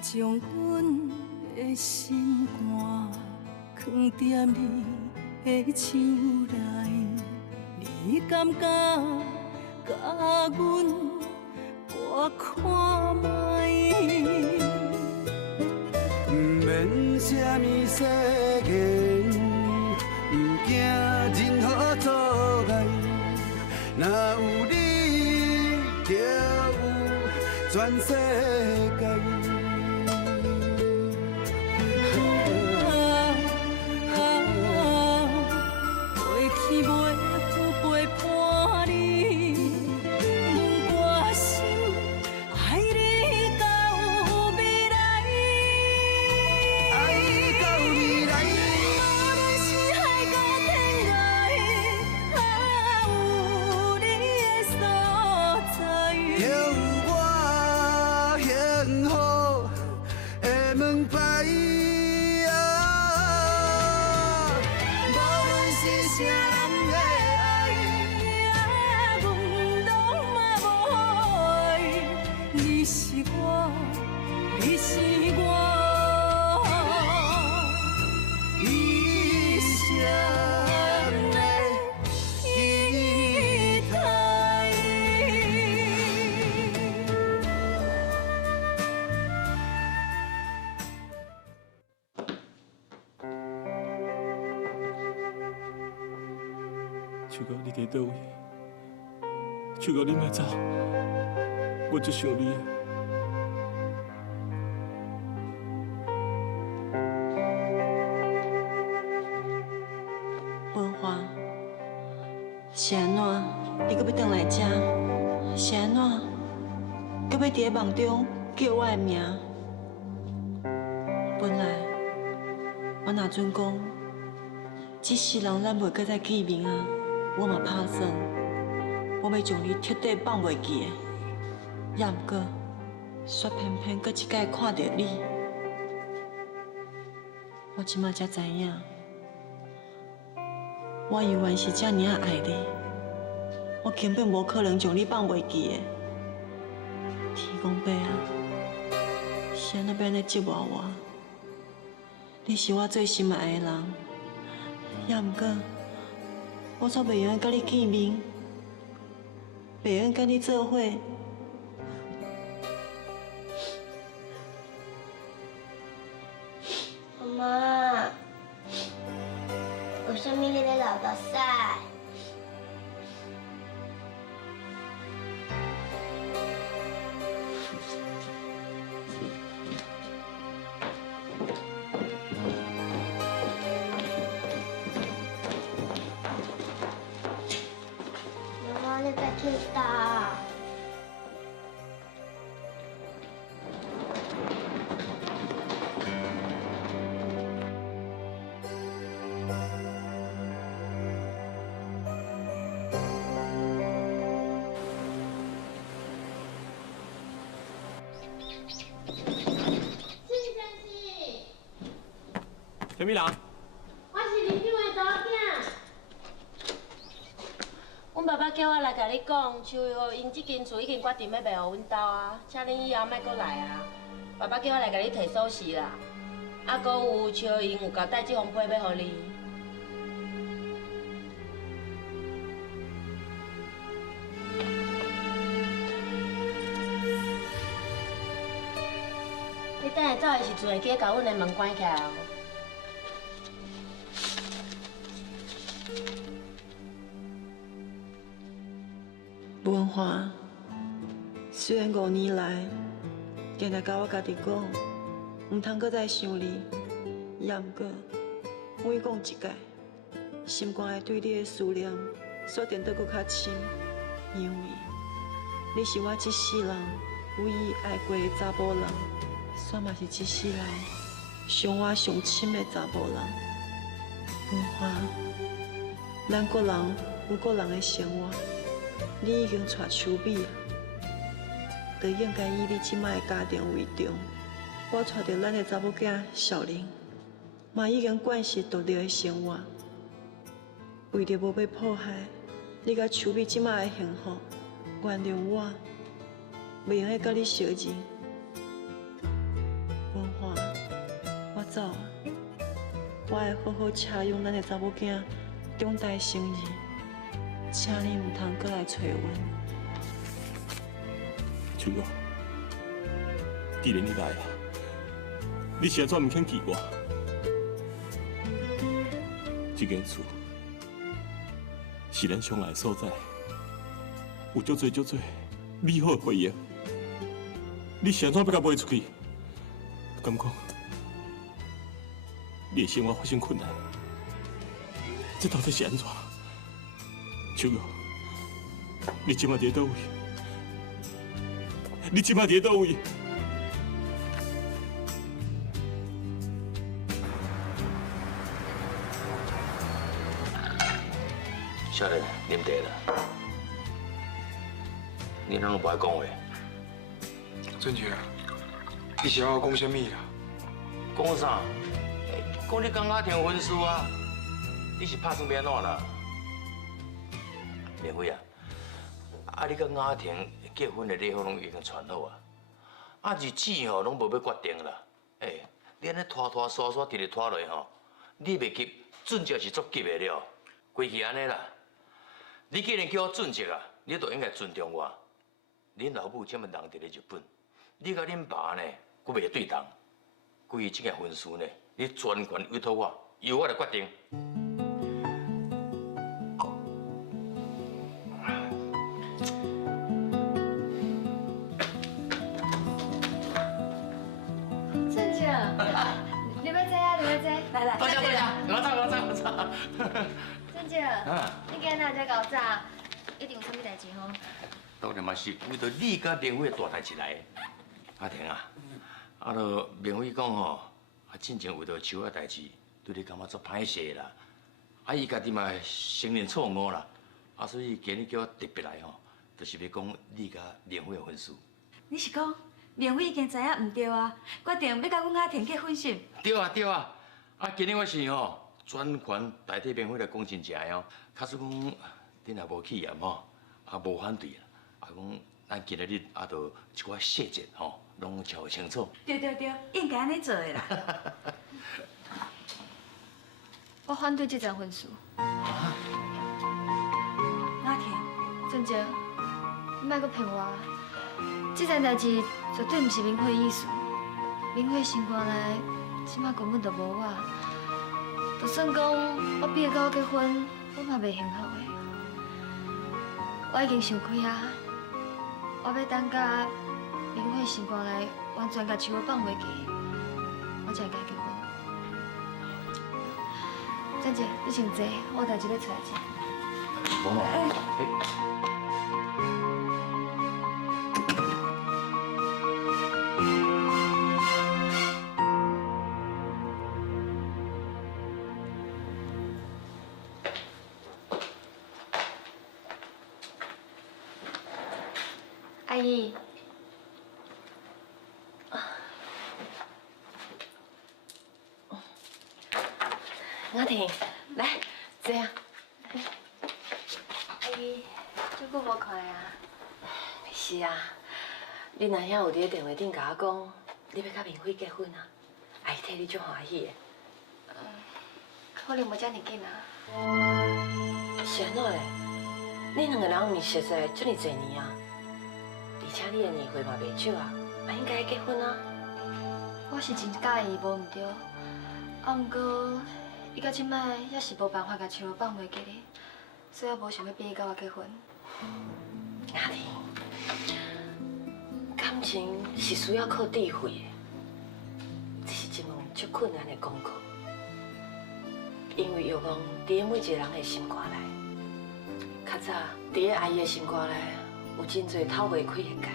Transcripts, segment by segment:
将阮的心肝藏在你的手内，你敢敢甲阮我看卖？不免什么誓言，不惊任何阻碍，若有你，就有全世界。过去袂有陪伴你，我心爱你到未来。爱到未来，无论是海角天涯，有你的所在，就有我幸福的门牌。无论是啥人的爱，阮拢嘛无爱。你是我，你是我。一生的期待。秋哥，你伫倒位？秋哥，你莫走，我足想你的。文华，是安怎？你搁要回来这？是安怎？搁要伫咧梦中叫我的名？本来我若准讲，这世人咱袂搁再见面啊，我嘛打算，我要将你彻底放袂记的。也毋过，却偏偏搁一摆看到你，我即马才知影。我永远是这么啊爱你，我根本无可能将你放袂记的。天公伯啊，是安怎要安尼折磨我？你是我最心爱的人，也毋过，我却袂用甲你见面，袂用甲你做伙。妈妈。为什么你在流到屎？妈妈，你别听到。什么人？我是林长的查某囝。阮爸爸叫我来甲你讲，树后因这间厝已经决定要卖互阮兜啊，请你以后莫搁来啊。爸爸叫我来甲你摕锁匙啦，啊，搁有树因有交代这封批要互你。你等下走的时阵，会记得甲阮的门关起来哦。文华，虽然5年来，常常甲我家己讲，唔通搁再想你，也毋过，每讲一届，心肝会对你的思念，锁定得搁较深，因为你是我这世人唯一爱过的查某人，煞嘛是这世人上我上亲的查某人。文华，咱各人有各人的生活。你已经娶秋美啊，就应该以你即摆的家庭为重。我带着咱的查某囝小玲，嘛已经惯习独立的生活。为着无要迫害你甲秋美即摆的幸福，原谅我，袂用甲你相认。好车用咱的查某囝中台生意，请你唔通过来找阮。秋哥，既然你来啊，你是安怎唔肯记我？这间厝是咱相爱的所在，有足多美好的回忆。你是安怎要甲卖出去？敢讲，你的生活发生困难，这到底是安怎？秋哥，你即马伫倒位？你即马伫倒位？少年，啉茶啦。你哪拢不爱讲话？俊杰啊，你是要讲什么啦？讲啥？讲你跟阿婷婚事啊？你是拍算要安怎啦？明辉啊，你跟阿婷结婚的礼物拢已经传好啊，日子吼拢无要决定啦。你安尼拖拖刷刷直直拖落吼，你袂急，俊杰是足急的了。规矩安尼啦。你既然叫我俊杰啊，你就应该尊重我。恁老母这么人伫咧日本，你甲恁爸呢，佫袂对同。关于这件婚事呢，你全权委托我，由我来决定。俊杰，你要坐啊？你要坐？来，多谢，我走。俊杰，你今仔这搞早，一定有啥物代志吼？当然嘛是为着你甲明辉的大代志来。阿婷啊，明辉讲吼，进前为着秋的代志，对你感觉足歹势啦。伊家己嘛承认错误啦。所以今日叫我特别来吼，就是要讲你甲明辉的婚事。你是讲明辉已经知影唔对啊，决定要甲阮阿婷结婚是？对啊。今日我是吼专权代替明辉来讲真正的哦。假使讲恁也无气焰吼，无反对啦。讲咱今日就一寡细节吼，拢瞧清楚。对，应该安尼做的啦。我反对这桩婚事。阿婷，俊杰，你莫阁骗我，这件代志绝对唔是明辉意思。明辉心肝内即马根本就无我，就算讲我逼甲我结婚，我嘛袂幸福的。我已经想开啊。我要等甲明辉心肝内完全甲手放袂记，我才会甲伊结婚。珍姐，你先坐，我有代志要出来请。王老，阿姨。阿婷，来，坐啊。阿姨，这久无看啊？是啊，你阿兄有伫咧电话顶甲我讲，你要甲明辉结婚啊，阿姨替你足欢喜的。可能无遮尔紧啊。是安怎的？你两个人毋是熟识这么侪年啊？而且你的年岁嘛袂少啊，应该结婚啊。我是真介意无毋对，毋过伊到即摆也是无办法甲手放袂记哩，所以我无想要逼伊甲我结婚。阿婷，感情是需要靠智慧的，这是一门足困难的功课，因为欲望伫咧每一个人的心肝内。较早伫咧阿姨的心肝内有真侪透袂开的结，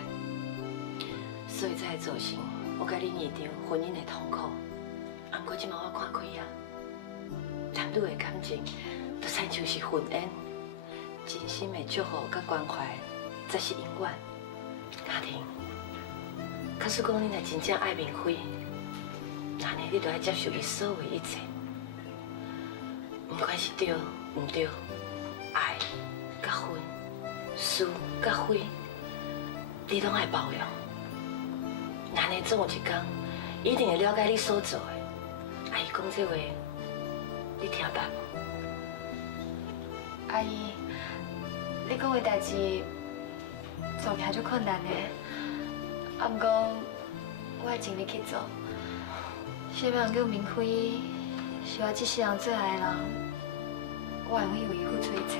所以才会造成我甲你二场婚姻的痛苦。毋过即摆我看开啊，男女的感情就亲像是婚姻，真心的祝福甲关怀才是永远。阿婷，假使讲你若真正爱明辉，那呢你就要接受伊所有的一切，不管是对毋对，爱甲恨，是甲非，你拢爱包容。那呢总有一天，一定会了解你所做的。阿姨讲这话，你听捌无？阿姨，你讲的代志做起来就困难的，啊，不过我会尽力去做。希望叫明辉是我这世人最爱的人，我会为伊付出一切。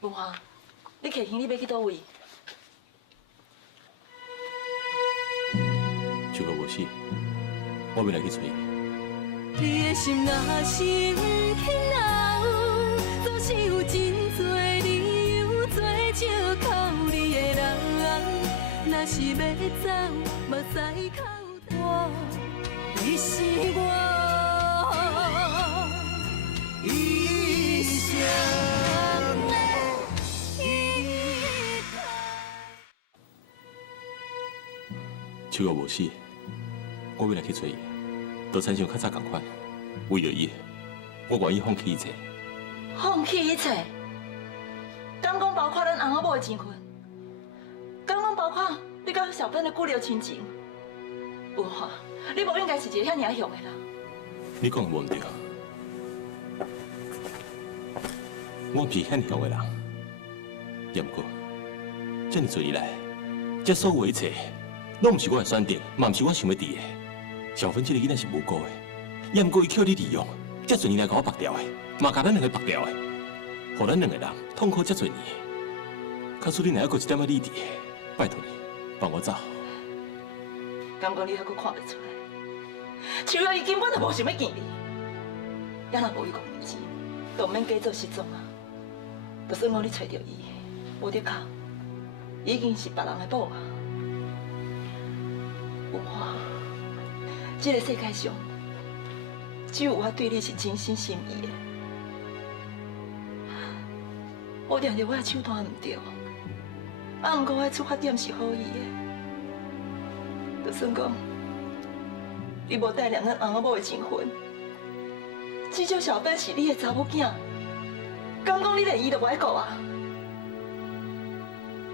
文华，你客行李要去倒位？就个无死，我要来去找伊。你的心若是不肯留，总是有真多理由做借口。你的人，若是要走，目屎口我，你是我一生的依靠。就个无死，我要来去找伊。都亲像较早同款，为了伊，我愿意放弃一切。放弃一切？敢讲包括咱翁仔某的情分？敢讲包括你甲小芬的骨肉亲情？文华，你无应该是一个遐尔凶的人。你讲无唔对，我不是遐尔凶的人。也不过，这么多年来，这所有一切，拢唔是我的选择，嘛唔是我想要伫的。小芬这个囡仔是无辜的，也毋过伊捡你利用，这侪年来甲我绑掉的，嘛甲咱两个绑掉的，互咱两个人痛苦这侪年。假使你若还阁一点仔理智，拜托你放我走。敢讲你还阁看袂出来？树瑶伊根本就无想要见你，也若无伊讲明钱，就免假做失踪啊。就算讲你找到伊，无得靠，已经是别人的某啊。文华。这个世界上，只有我对你是真心实意的。我抓着我的手段唔对，啊，不过我的出发点是好意的。就算讲你无带量咱翁仔某的情分，至少小芬是你的查某囝，敢讲你连伊都不爱顾啊？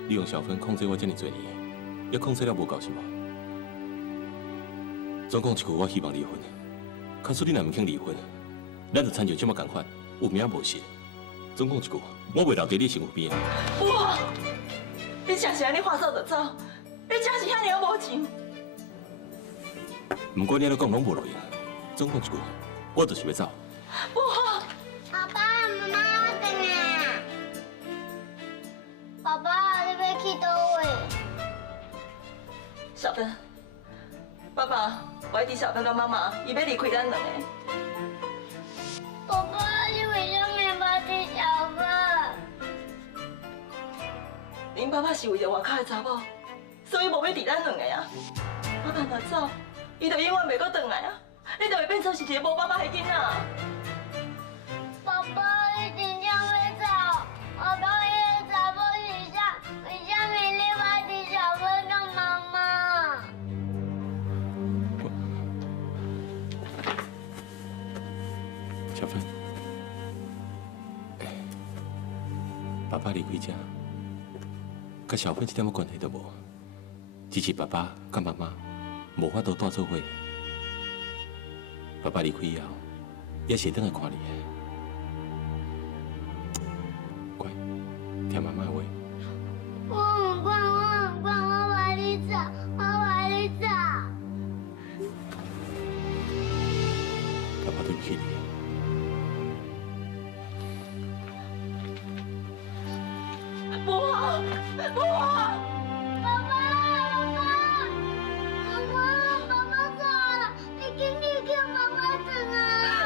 你用小芬控制我这么多年，也控制了无够是无？总讲一句，我希望离婚。假使你若唔肯离婚，咱就亲像这么同款，有名无实。总讲一句，我袂留在你身边。哇！你真是安尼话走就走，你真是遐尔无情。唔管你安怎讲，拢无路用。总讲一句，我就是要走。哇！爸爸妈妈，我等下。爸爸，你要去倒位？小芬，爸爸。我伫小芬甲妈妈，伊要离开咱两个。爸爸，你为什么要替小芬？恁爸爸是为着外口的查某，所以无要伫咱两个啊。爸爸若走，伊就永远袂阁回来啊！你就会变成是一个无爸爸的囡仔。爸爸，你真正要走？我讲伊的查某是啥？为什么你要替小芬甲妈妈？小芬，爸爸离开这，甲小芬一点关系都无，只是爸爸甲妈妈无法度带做伙。爸爸离开以后，也是会回来看你的。乖，听妈妈的话。我很乖，我很乖，我陪你走，我陪你走。爸爸对不起你。不好，不好！爸爸，爸爸走了，你紧去叫妈妈转啊！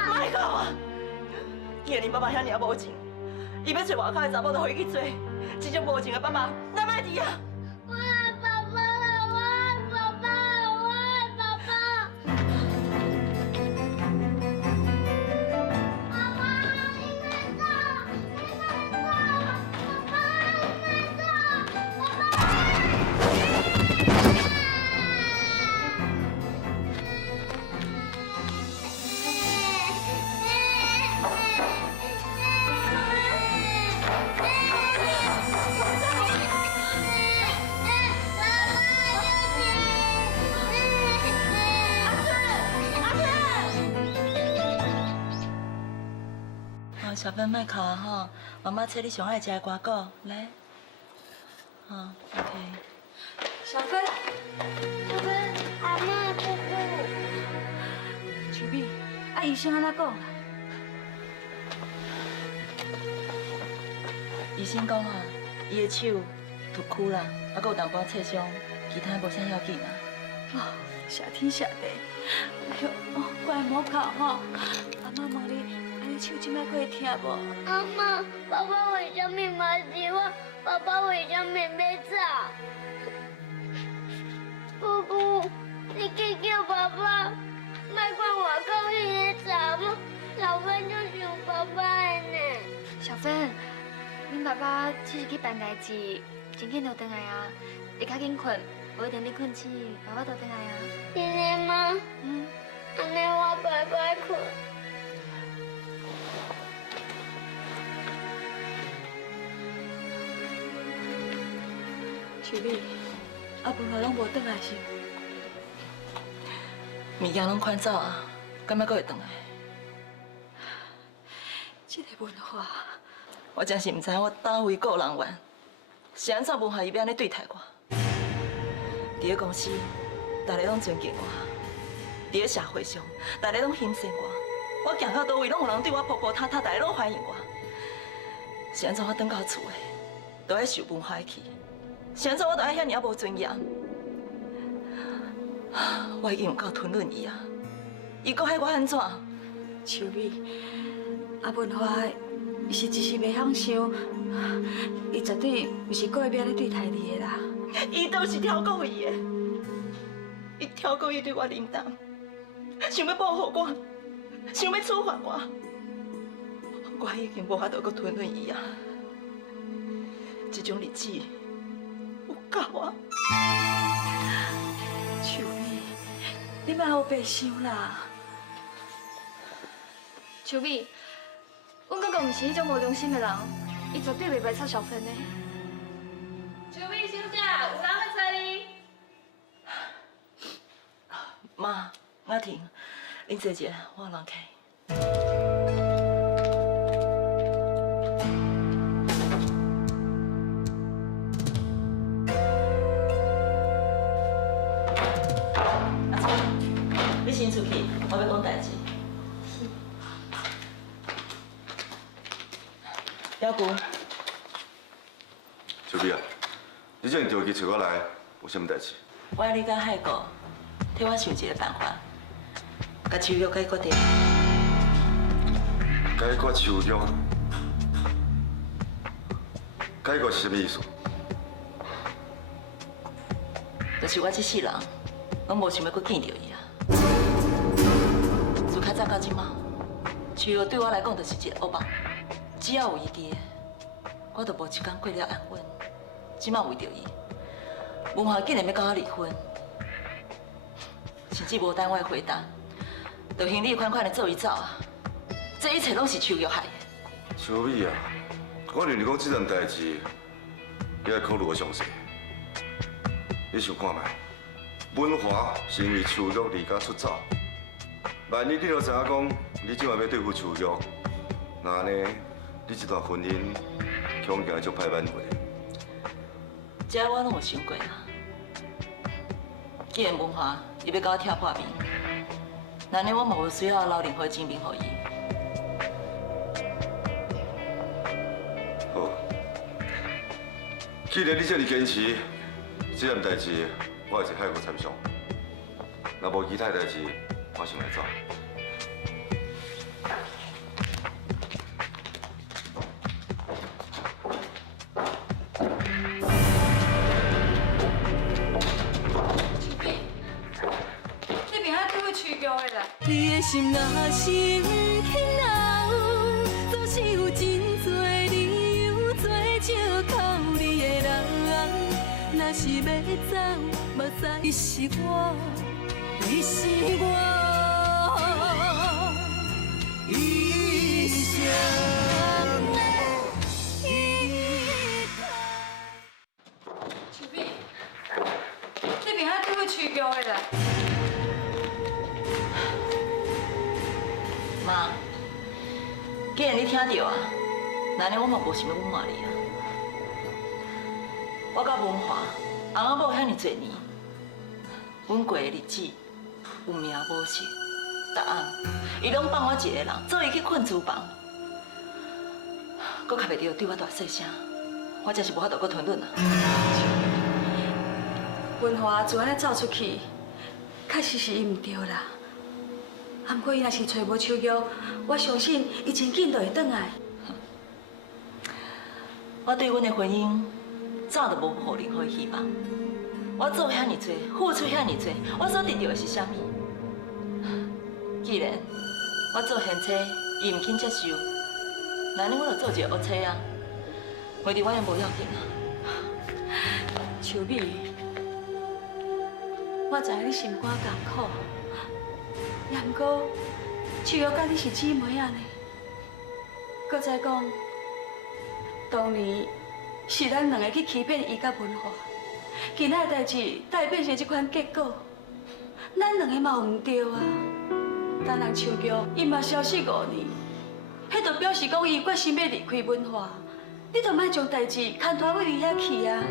莫讲啊！既然恁爸爸遐尔无情，伊要找外口的查某，就互伊去做。这种无情的爸爸，咱莫伫啊！我爱爸爸了，我爱爸爸了，我爱爸爸。爸爸，你快走，你快走！爸爸，你快走！爸爸。小芬卖哭啊吼，妈妈切你上爱食的瓜果，来，好 ，OK。小芬，小芬，阿妈，姑姑。秋美，啊医生安怎讲啊？医生讲吼，伊的手脱臼啦，还佫有淡薄刺伤，其他无啥要紧啊。哦，谢天谢地，哎呦，哦，乖莫哭吼。阿妈问你，安尼手即摆佫会疼无？阿妈，爸爸为什么骂死我？爸爸为什么要走？姑姑，你去叫爸爸，莫管我到伊咧查某，小芬就想爸爸的呢。小芬，恁爸爸只是去办代志，真紧就回来啊。会较紧困，无一定你困醒，爸爸就回来啊。真的吗？嗯。安尼我乖乖困。秋美，阿文华拢无转来是？物件拢款走啊，敢要佫会转来？这个文化，我真是唔知我倒位个人缘，是安怎文化伊要安尼对待我？伫咧公司，大家拢尊敬我；伫咧社会上，大家拢欣赏我。我行到倒位，拢有人对我扑扑塌塌，大家拢欢迎我。是安怎我转到厝的，都爱受文化的气？是安怎我都爱遐尔无尊严？我已经有够吞忍伊啊！伊搁害我安怎？秋美，阿文华，伊是一时袂晓想，伊绝对毋是故意要安尼对待你的啦。伊都是超过伊的，伊超过伊对我冷淡，想要报复我，想要处罚我，我已经无法度搁吞忍伊啊！这种日子有够啊！秋美，你莫有白想啦。秋美，阮哥哥毋是迄种无良心的人，伊绝对袂白插小芬的。秋美小姐，有人在找你。妈，雅婷，恁坐者，我让开。阿春，你先出去，我要讲代志。姚姑，小美啊，你这样着急找我来，有啥物代志？我要你甲海哥替我想一个办法，甲秋玉解决掉。解决手续，解决是啥物意思？就是我这世人，拢无想要搁见到伊啊。自较早到即马，秋玉对我来讲就是一个恶梦。只要有伊伫，我就无一天过了安稳。即马为着伊，文华竟然要甲我离婚，甚至无等我的回答，就行李款款的做伊走啊！这一切拢是秋玉害的。小美啊，我认为讲这件代志，你要考虑个详细。你想看觅，文华是因为秋玉离家出走，万一你若知影讲你今晚要对付秋玉，那安尼你这段婚姻恐惊就歹挽回。这我拢有想过啦。既然文华伊要甲我拆破面，那呢我嘛无需要留任何证明给伊。好，既然你这么坚持，这件代志我会一海过参详。若无其他代志，我先来走。你的心若是轻柔，总是有真多理由做借口。你的人，若是要走，目知是我，你是我一生的依靠。秋美，你明仔对我吹牛的啦。妈，既然你听到啊，那呢我嘛无想要隐瞒你啊。我甲文华翁仔某遐尼侪年，阮过的日子有名无实，逐暗伊拢放我一个人做伊去困厨房，搁较袂着对我大细声，我真是无法度搁吞忍啊。文华自安尼走出去，确实是伊唔对啦。啊，不过伊若是找无手玉，我相信伊真紧就会转来。我对阮的婚姻早就无抱任何希望。我做遐尼多，付出遐尼多，我所得到的是啥物？既然我做贤妻，伊唔肯接受，那呢我就做一个恶妻啊。为着我也无要紧啊。秋美，我知影你心肝艰苦，也毋过秋玉甲你是姊妹啊呢。搁再讲，当年是咱两个去欺骗伊甲文华，今仔代志才会变成这款结果，咱两个嘛有唔对啊。但人秋玉伊嘛消失5年，迄就表示讲伊决心要离开文华，你就莫将代志牵拖到伊遐去啊。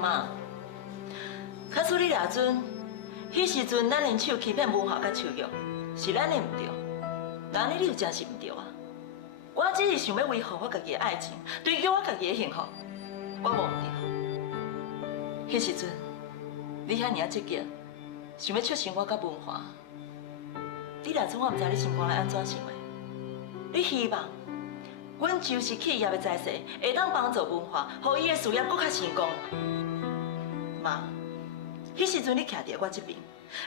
妈，假使你抓准，迄时阵咱联手欺骗文华甲秋玉，是咱的唔对，那呢你就真是唔对啊！我只是想要维护我家己的爱情，追求我家己的幸福，我无唔对。迄时阵，你遐尔啊积极，想要促成我甲文华，你抓准我唔知你心肝内安怎想的？你希望阮周氏企业的财势会当帮助文华，互伊的事业搁较成功。妈，迄时阵你徛伫我这边，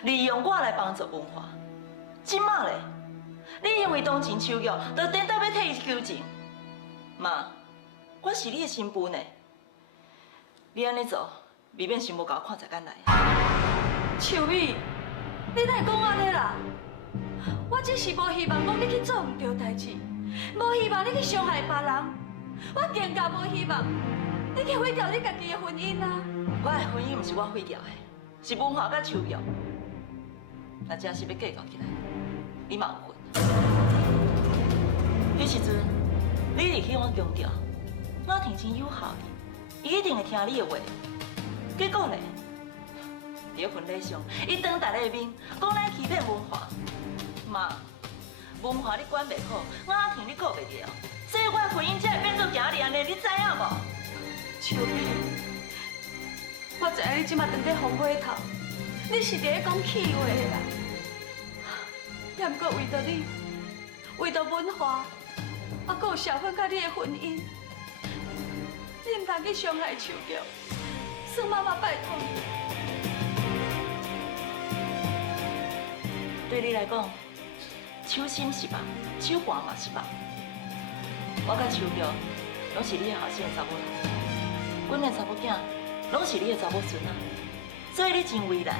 利用我来帮助文华。即马咧，你因为同情秋玉，就颠倒要替伊求情。妈，我是你的新妇呢，你安尼做，未免伤无甲我看在眼内。秋美，你哪会讲安尼啦？我只是无希望讲你去做唔对代志，无希望你去伤害别人，我更加无希望你去毁掉你家己的婚姻啊！我的婚姻唔是我毁掉的，是文华甲秋玉。若真是要计较起来，你嘛有份。迄时阵，你离去我强调，我挺真友好的，伊一定会听你的话。结果呢，伫婚礼上，伊当大家的面讲咱欺骗文华。妈，文华你管袂好，我挺你顾袂了，所以我的婚姻才会变做今日安尼，你知影无？秋美，我知影你即马当在风火头，你是伫咧讲气话啦。也毋过为着你，为着文华，还佫有小芬甲你的婚姻，你唔通去伤害秋玉。算妈妈拜托你。对你来讲，手心是肉，手汗嘛是肉。我甲秋玉拢是你的后生的查某人，阮的查某囝拢是你的查某孙啊。所以你真为难，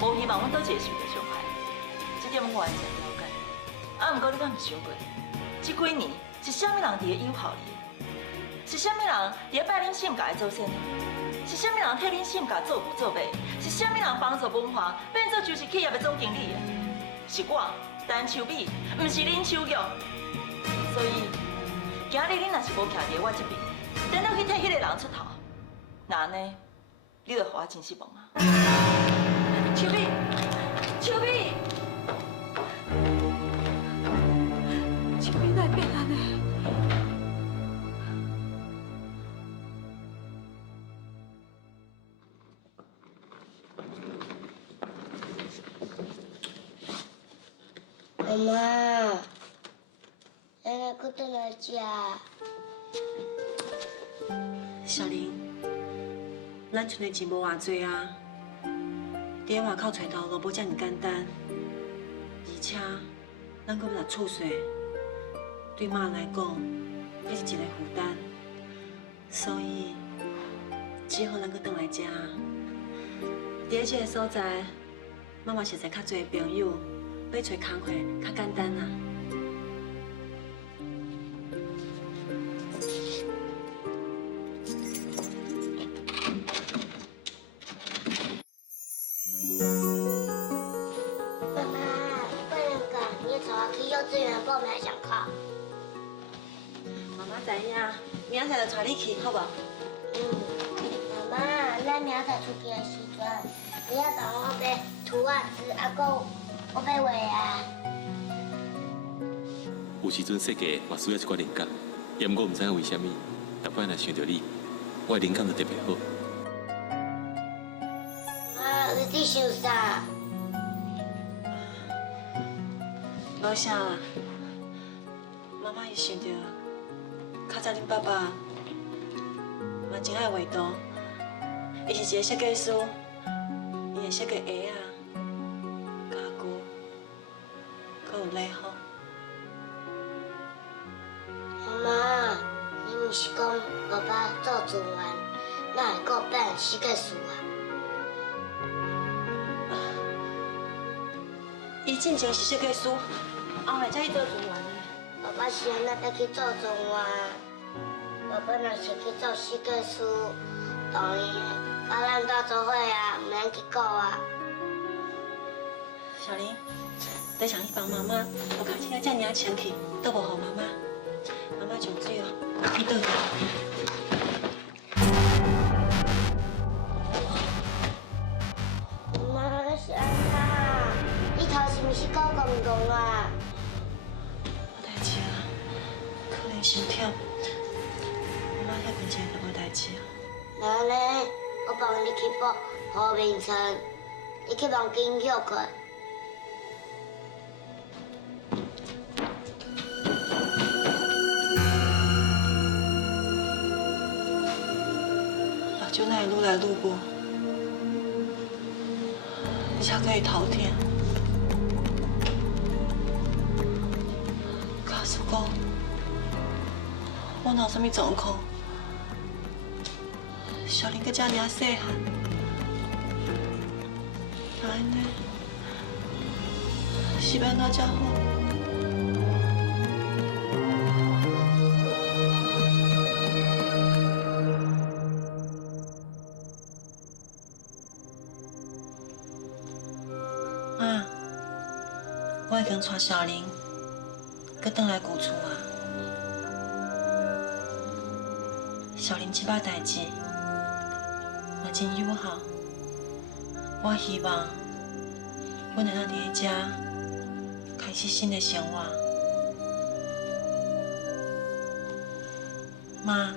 无希望阮倒一个受到伤害。这点我完全了解。啊，不过你敢唔想过，这几年是啥物人伫咧诱惑你的？是啥物人伫咧拜恁性格的祖先？是啥物人替恁性格做父做母？是啥物人帮助文华变做就是企业的总经理的？是我陈秋美，唔是恁秋玉。所以，今日恁若是无徛伫我这边，等到去替迄个人出头，那安尼，你就互我真失望啊！秋美，秋美，秋美哪会变安尼？妈妈，咱来搁倒来食。小玲，咱存的钱无偌多啊，伫外口找头路无遮尔简单，而且咱搁要来厝税，对妈来讲也是一个负担，所以只好咱搁倒来遮。伫这个所在，妈妈实在较多朋友。要找工课较简单啊。妈妈，不能讲，你带我去幼稚园报明仔就带你去，好无？妈妈，咱明仔出去的时阵，你要帮我买涂袜子，还有我买鞋啊。有时阵世界嘛需要一寡灵感，也毋过毋知影为虾米，逐摆若想到你，我的灵感就特别好。妈，你伫想啥？无啥啦，妈妈伊想到，较早恁爸爸嘛真爱画图，伊是一个设计师，伊会设计鞋啊、家具，搁有礼服。妈妈，你毋是讲爸爸做状元，哪会阁变设计师啊？伊进前是设计师，后来才去做状元的。爸爸是安那要去做状元，爸爸若是去做设计师，当然甲咱斗做伙啊，毋免去顾啊。小林，得上去帮妈妈，我开车遮尔清气，倒无互妈妈。妈妈上水哦，你倒去。妈是安那？你头是毋是搞公公啊？无代志啊，可能伤忝。妈妈遐近前就无代志啊。那呢，我帮你去报何明成，你去帮金玉去。目睭哪会愈来愈无？而且可以头疼。假使讲我哪有啥物状况，小林搁遮尔细汉，那安尼是要安怎才好？妈，我已经带小林搁转来旧厝啊。小林即摆代志嘛真友好，我希望阮会当伫遮开始新的生活。妈，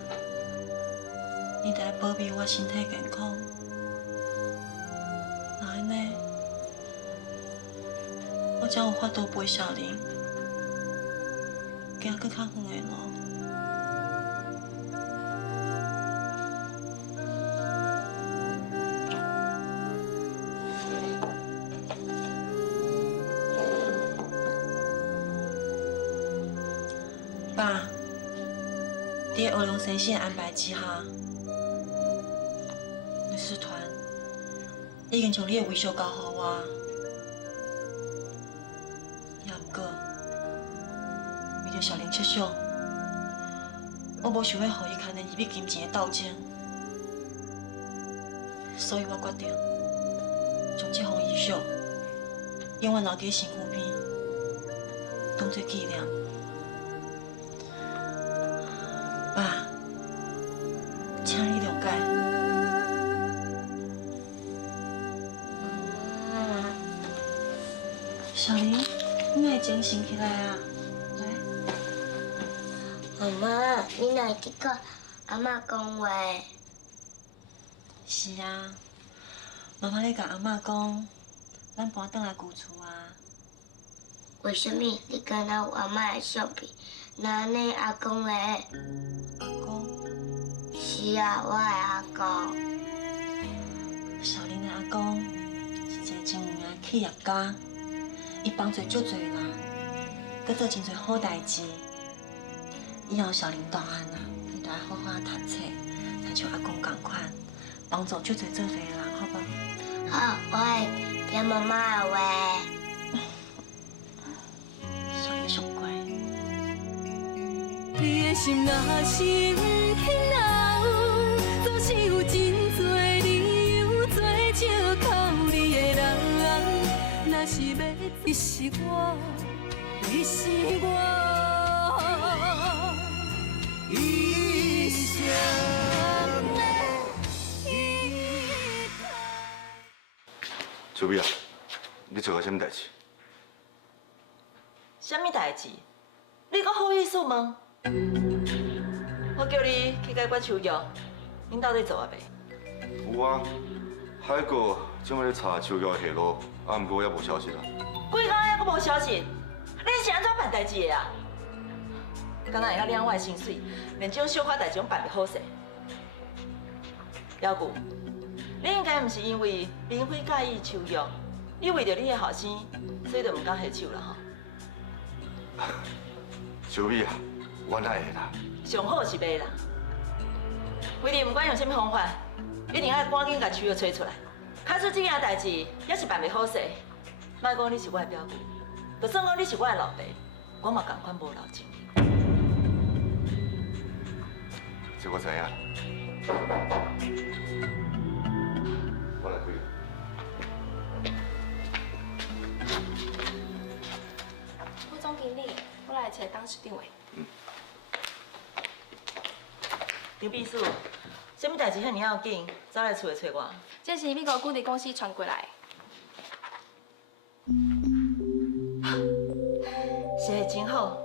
你得保庇我身体健康。那安尼，我才有法度陪小林行搁较远的路。爸，伫欧龙先生安排之下，律师团已经将你的遗书交予我，也毋过为着小林设想，我无想要互伊牵连2笔金钱的斗争，所以我决定将这封遗书永远留伫身躯边，当作纪念。爸，请你了解。小林，你莫精神起来啊！来，妈妈，你哪会记得阿嬷讲话？是啊，妈妈咧甲阿嬷讲，咱搬转来旧厝啊。为什么你敢若有阿嬷的相片？那安尼阿公咧？阿公？是啊，我的阿公。小林的阿公是一个真有名的企业家，伊帮助足侪人，佮做真侪好代志。以后小林大汉啊，你就要好好读册，才像阿公同款，帮助足侪做侪的人，好无？好，我会听妈妈的话。小林上乖。你的心若是不肯留，总是有真多理由做借口你的人。若是要，你是我，你是我，伊小美啊，你做个什么代志？什么代志？你阁好意思问？我叫你去解决手续，恁到底做啊未？有啊，海哥今摆咧查手续的下落，啊，毋过也无消息啦。几工还阁无消息？恁是安怎办代志的啊？敢若会晓领我的薪水，连这种小可代志拢办袂好势。姚姑，你应该毋是因为林辉介意手续，你为着你的后生，所以就毋敢下手啦吼。小美啊，我哪会啦？上好是袂啦。规日毋管用什么方法，一定爱赶紧甲手续找出来。卡出这件代志，也是办袂好势。莫讲你是我的表姑，就算讲你是我的老爸，我嘛同款无留情。这我知影。我来开。副总经理，我来找董事长的。刘秘书，什么代志遐尔要紧，走来厝里找我？这是美国鼓励公司传过来。是真好。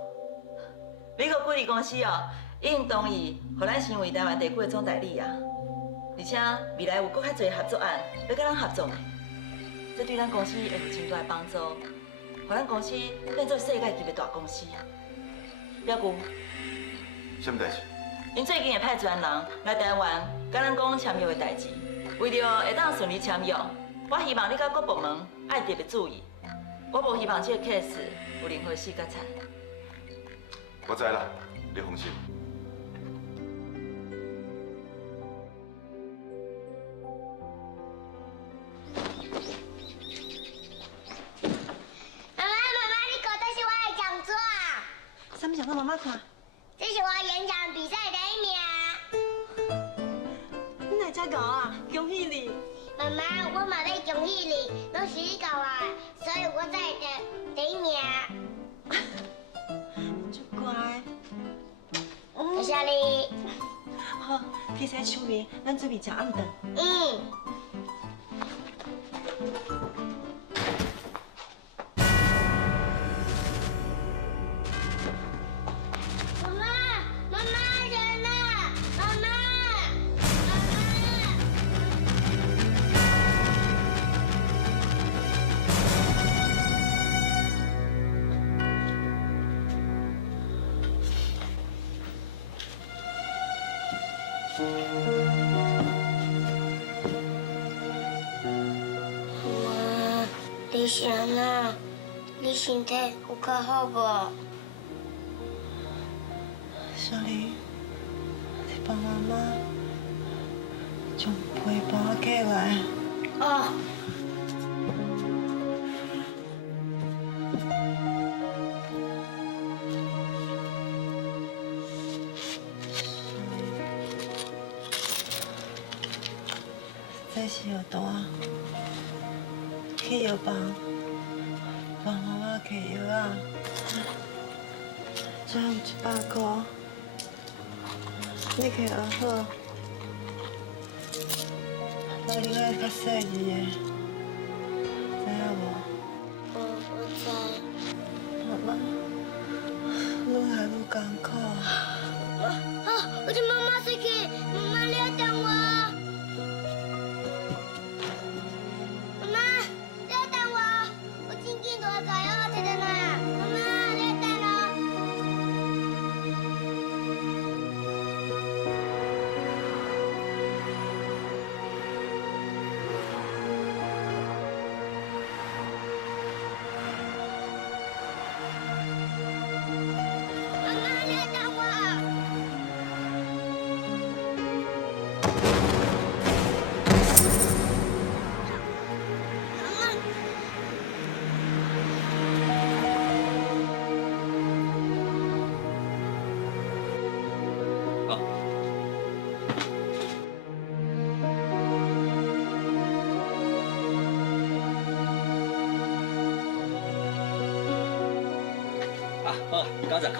美国鼓励公司哦，已经同意，互咱成为台湾地区的总代理啊。而且未来有搁较侪合作案要甲咱合作呢。这对咱公司会有真大的帮助，互咱公司变做世界级的大公司。表姑，什么代志？因最近会派专人来台湾，甲咱讲签约的代志。为着会当顺利签约，我希望你甲各部门爱特别注意。我无希望这个 case 有任何死甲惨。我知啦，你放心。妈妈，你看这是我的奖状。啥物奖状？妈妈看。这是我演讲比赛第1名。你来遮搞啊？恭喜你！妈妈，我嘛要恭喜你，拢是你教我，所以我才会第1名。真乖。谢谢你。好，去洗手面，咱准备食暗顿。妈，你是安怎？你身体有较好无？小丽，你帮妈妈将被包起来。哦。这是药单，去药房帮妈妈摕药啊，这样100块，你可以学好，无你爱较细致的，知影无？我知。妈妈愈来愈艰苦。我的妈妈生气，妈妈你要等我。好，90块。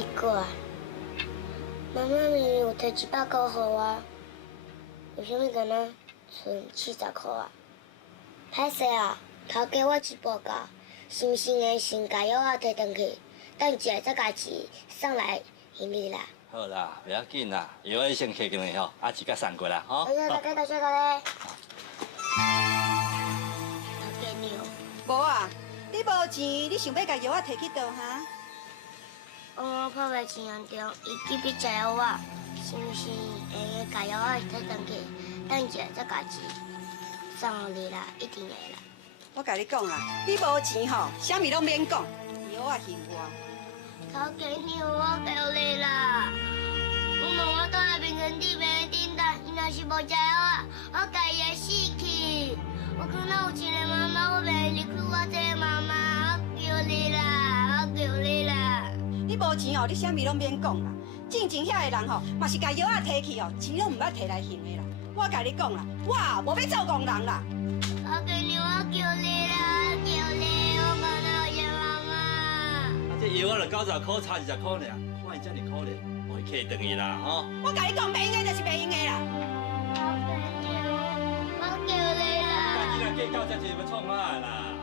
奇怪，妈妈明明有摕100块给我，为什么敢若剩40块啊？歹势啊，头家我一步到，新鲜的先甲药仔摕回去，等一下再甲钱送来还你啦。好啦，不要紧啦，药仔先摕过来吼，啊钱甲送过来吼。多谢大家，多谢大家。头家娘，无啊，你无钱，你想要甲药仔摕去倒哈？我泡袂真严重，伊急要食药仔，是毋是会甲药仔摕回去，等一下再甲钱送互你啦，一定会啦。我甲你讲啦，你无钱吼，啥物拢免讲，药仔还我。头家娘，我求你啦！我问我倒来变成地面的叮当，伊若是无食药仔，我家己会死去。我可能有一个妈妈，我袂离开我这个妈妈，我求你啦，我求你啦！你无钱哦，你啥物拢免讲啦。正经遐个人吼，嘛是甲药仔摕去哦，钱拢唔捌摕来还的啦。我甲你讲啦，我无要做戆人啦。头家娘，我求你啦，我求你，我可能有一个妈妈。啊，这药仔就90块，差20块尔，看伊遮尔可怜，我会客等伊啦吼。我甲你讲，袂用的就是袂用的啦。头家娘，我求你啦。家己来计较，遮济要创啥啦？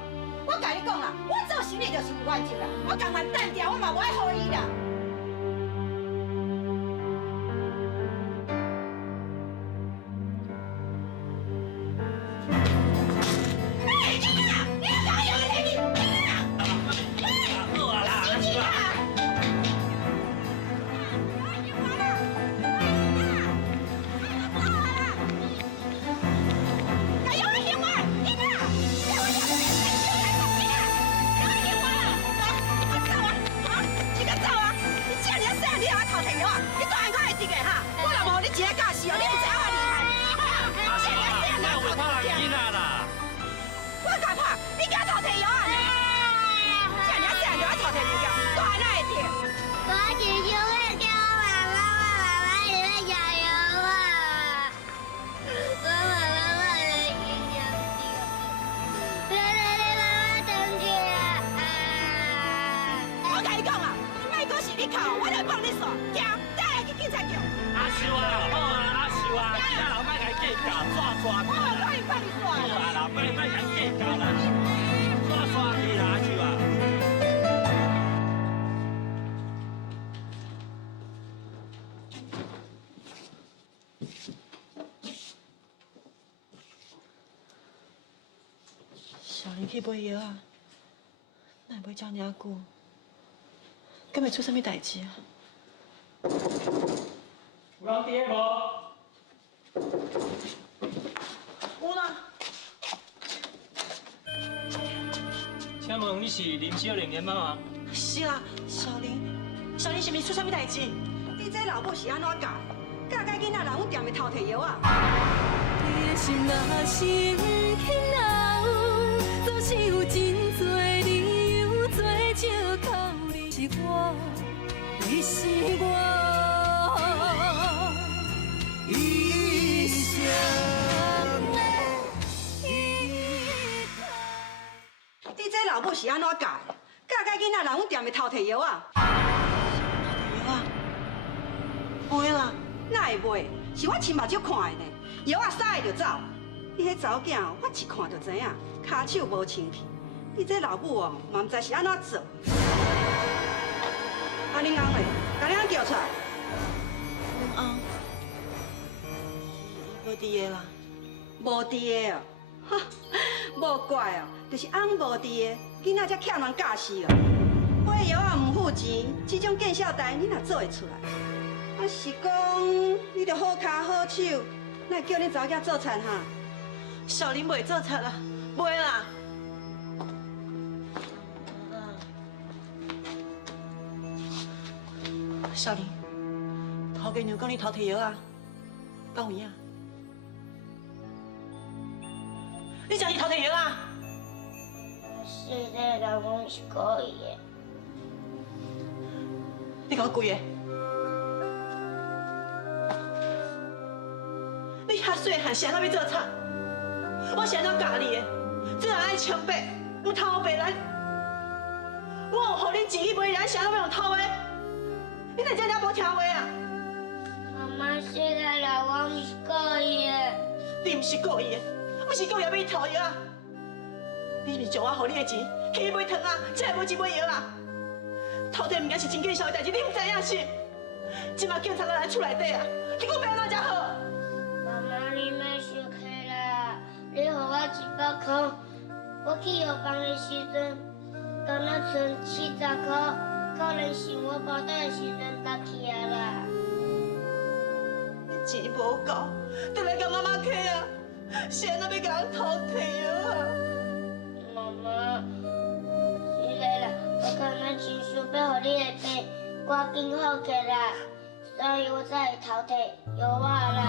我甲你讲啦，我做生意就是有原则啦，我共款单调，我嘛无爱好伊啦。小林去买药啊，哪会买遮尔久？敢会出啥物代志啊？有人伫个无？有啦。请问你是林小玲的妈妈？是啦，小林是毋是出啥物代志？你这老母是安怎教的？教甲囡仔来阮店的偷摕药啊？你的心若是不肯留，总是有真多理由做借口。你是我，你是我，一生的依靠。你这老母是安怎教的？教甲囡仔来阮店的偷摕药啊？药啊？袂啦。哪会袂？是我亲目睭看的呢。药啊撒的就走。你迄查某囝，我一看就知影，骹手无清气。你这老母哦，嘛唔知是安怎做。啊，恁翁嘞，把恁翁叫出来。阮翁，无伫个啦。无伫个哦，哈，无怪哦，就是翁无伫个，囡仔才欠人教死哦。买药啊唔付钱，这种见笑代你哪做会出来？啊是讲，你着好骹好手，哪会叫恁查某囝做贼哈？小林袂做贼啦，袂啦。小林，头家娘讲你偷摕药啊，敢有影？你讲你偷摕药啊？是这个老公是可以的。你甲我跪下！你遐细汉是安怎要做贼？我是安怎教你的？做人爱清白，唔偷白来。我有互你钱去买来，是安怎要用偷的？你哪真正无听话啊？妈妈说来啦，我唔是故意的。你唔是故意的，我是故意要你偷药啊！你是将我予你的钱去买糖啊，才会买钱买药啊！偷摕物件是真见笑的代志，你唔知影是？今麦警察都来厝内底啊，你讲要安怎才好？妈妈，你莫生气啦，你予我100块，我去药房的时阵，敢若剩70块，可能是我包袋的时阵搭去啊啦。钱无够，就来甲妈妈客啊！是安怎要甲人偷摕药啊？妈妈，是的啦，我敢若真想要予你的病赶紧好起来，所以我才会偷摕药啊啦。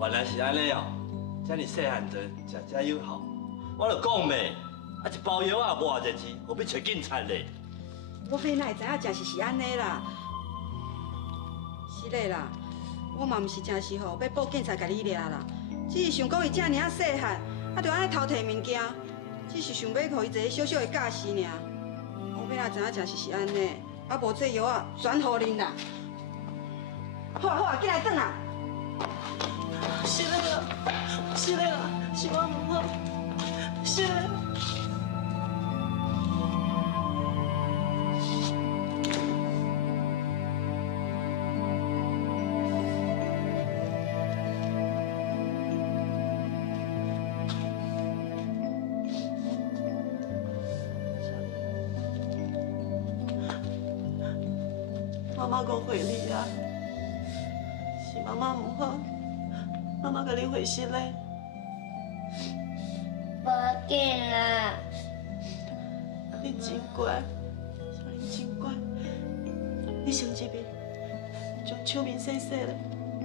原来是安尼哦，遮尔细汉就食遮药好，我就讲咩，啊一包药啊无偌济钱，何必找警察咧？我哪会知影真是安尼啦？是嘞啦，我嘛毋是真是吼要报警察甲你抓啦，只是想讲伊遮尔啊细汉，啊就安尼偷摕物件，只是想要互伊一个小小的教示尔。我哪知影真是安尼，啊无这药啊转互恁啦。好啊好啊，进来转啦。是的啦，是的啦，是我唔好，是的。妈妈误会你啊，是妈妈唔好。妈妈甲你回信嘞，无要紧啦。你真乖，小玲真乖。你先这边，将手面洗洗咧，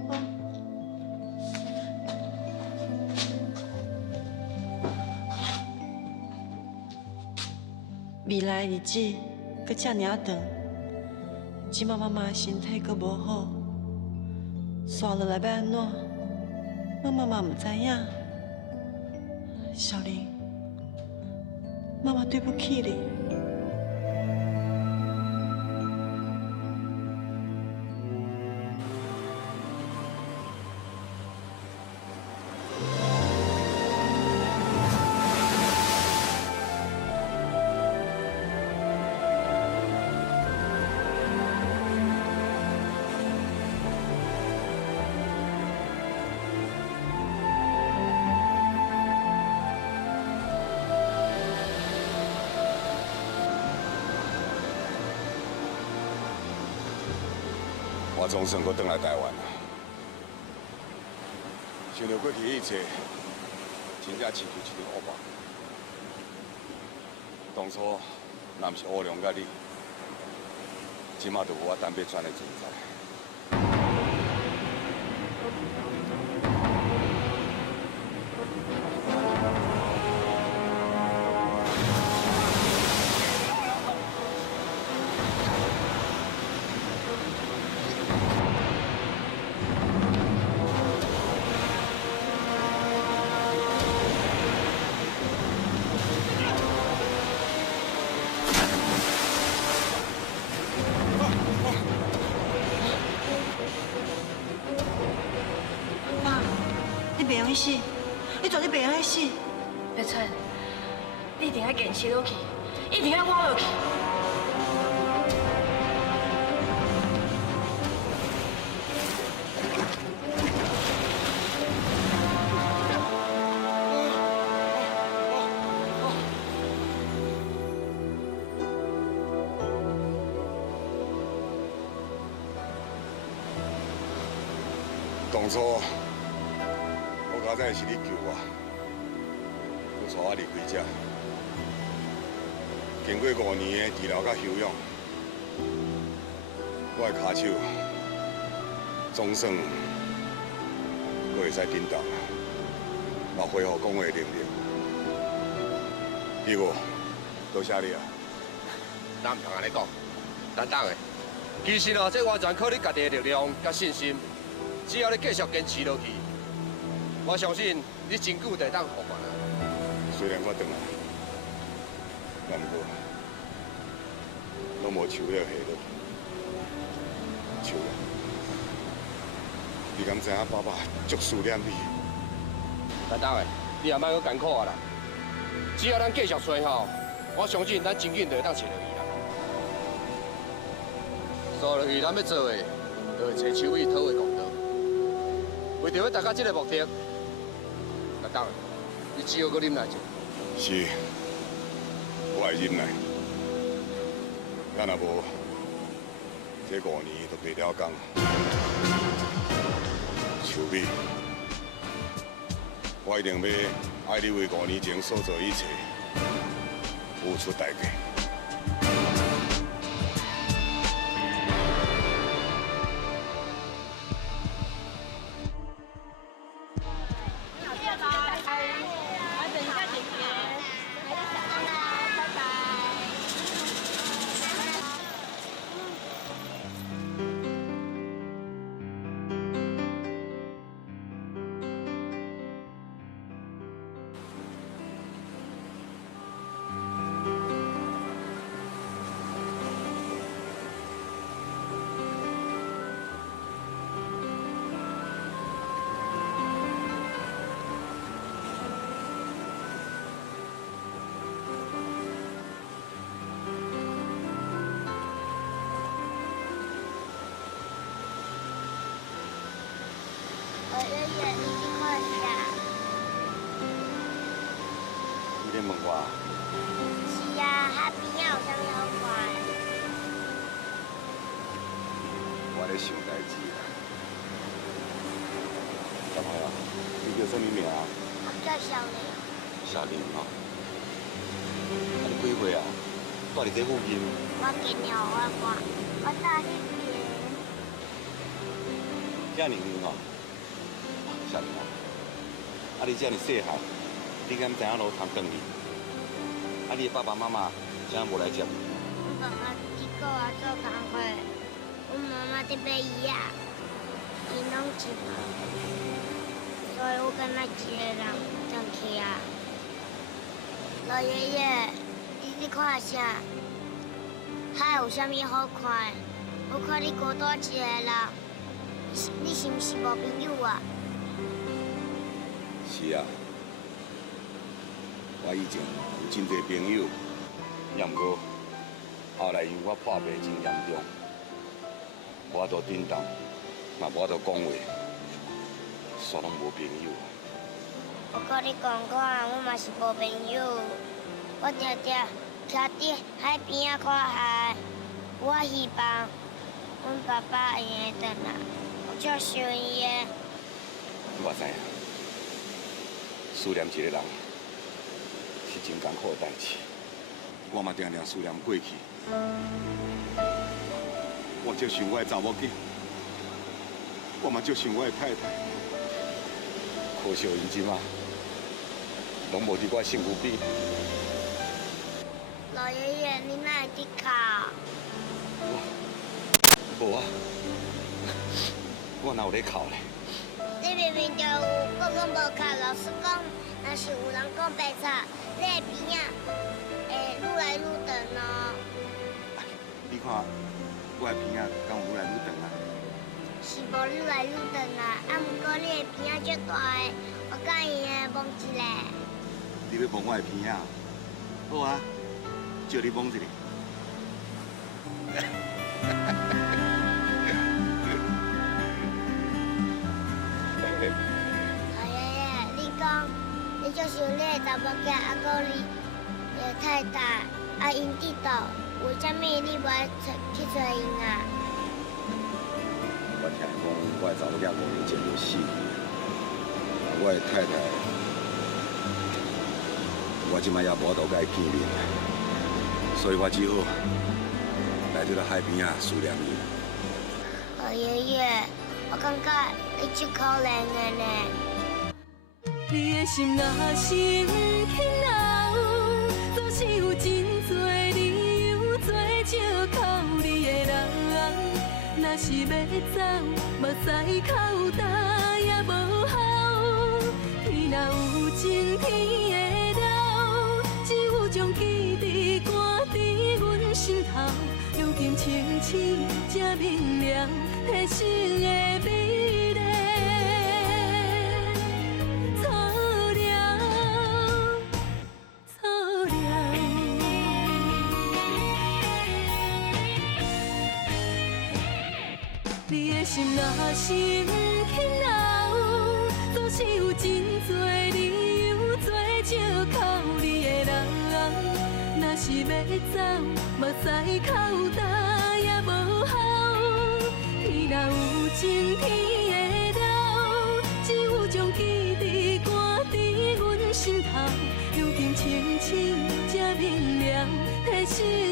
好。未来日子搁遮尔长，即马妈妈身体搁无好，刷落来要安怎？妈妈嘛唔知影，小玲，妈妈对不起你。我总算搁回来台湾啦。想到过去一切，真正亲像一场噩梦。当初若不是乌良甲你，即马就有我单北川的存在。袂用去死，你绝对袂用去死。白川，你一定要坚持落去，一定要活落去。当初我刚才是你救我，我带我离开这。经过5年的治疗甲休养，我的骹手总算阁会使振动，嘛恢复讲话的能力。义父，多谢你啊！咱唔通安尼讲，等等的。其实哦，这完全靠你家己的力量甲信心。只要你继续坚持落去，我相信你真久就会当复原啊！虽然我回来，但不过拢无树了下落。树了，你敢知影爸爸足思念你？等等的，你也莫阁艰苦啊啦！只要咱继续找吼，我相信咱真紧就会当找到伊啦。所落去咱要做的，就会找手艺讨回公道。为着要达到这个目的，等等的，你只好阁忍耐者。是，我会忍耐。咱若无，这5年就白了工。秋美，我一定要爱你为5年前所做一切付出代价。我爷爷你去看下。你咧问我？是啊，海边有啥物好看？我咧想代志啦。小朋友，你叫什么名？我叫小玲。小玲哦。啊，你几岁啊？住伫这附近？我今年我住迄边。遮尔远哦。小玲啊，啊你遮尔细汉，你敢知影路通转去？啊你的爸爸妈妈怎无来接你？我爸爸去国外做工课，我妈妈伫买衣啊，伊拢去无，所以我敢若一个人转去啊。老爷爷，你去看啥？海有啥物好看？我看你孤单一个人，你是毋是无朋友啊？是啊，我以前有真侪朋友，也毋过后来因为我破病真严重，无法度振动，嘛无法度讲话，煞拢无朋友。我甲你讲看，我嘛是无朋友，我常常徛伫海边仔看海，我希望阮爸爸会回转来，我足想伊的。我知影。思念一个人是真艰苦的代志，我嘛常常思念过去。我足想我的查某囝，我嘛足想我的太太，可惜因即马拢无伫我身躯边。老爷爷，你哪会伫哭？无啊，我哪有咧哭咧？你明明就有，我讲无哭。老师讲，若是有人讲白吵，你的鼻仔会愈来愈长哦。你看，我的鼻仔敢有愈来愈长啊？是无愈来愈长啊，啊，毋过你的鼻仔足大个，我甲伊摸一下。你要摸我的鼻仔？好啊，借你摸一下。老爷爷，你讲，你足想你的查某囝，啊，搁你的太太，啊，因伫倒，为什么你无爱去找因啊？我听讲，我的查某囝5年前就死去，我的太太，我即摆也无法度甲伊见面，所以我只好来这个海边啊思念伊。老爷爷，我感觉你足可怜的呢。你的心若是不肯留，总是有真多理由做借靠你的人。若是要走，目屎口干也无效。天若有情天会留，将记忆挂伫阮心头，如今清醒才明了，体心的美丽。错了，错了。你的心若是不肯留，总是有真多理由做借口。你的人，若是要走，目屎口干也无效。天若有情，天会留，只有将记忆挂伫阮心头。如今清醒才明了，体心。